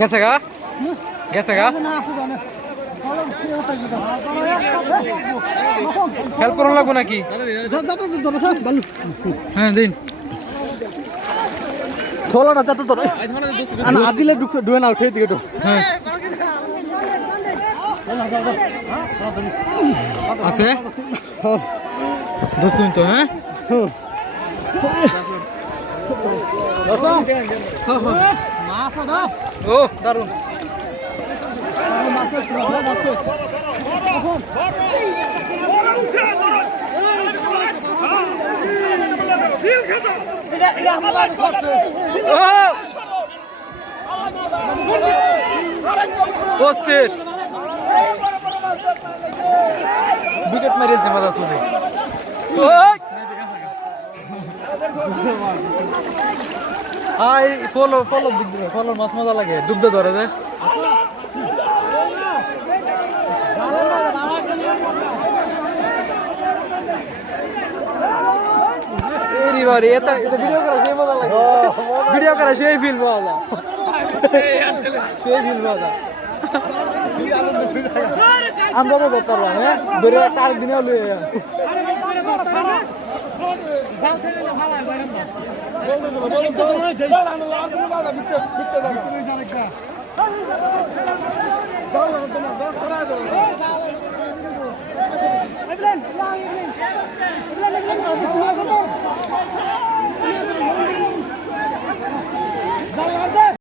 গেছে গা গেছে গা হেল্প করুন লাগবো নাকি? হ্যাঁ দিন ষোলোটা যাতে তোর আদিলে ঢুকছে ডুয়ে না উঠে দিকে তো হ্যাঁ আছে 10 মিনিট তো হ্যাঁ ও দারুন विकेट मारिয়েছে মাথা তুলে আই ফলো ফলো দিক দিবে ফলো মাছ মজা লাগে ডুবতে ধরে যায় এরি বারে এটা ভিডিও করা সেই মজা লাগে ভিডিও করা সেই ফিল মজা সেই ফিল মজা আমরা তো ধরতাম হ্যাঁ ধরে একটা আরেকদিনে লুয়ে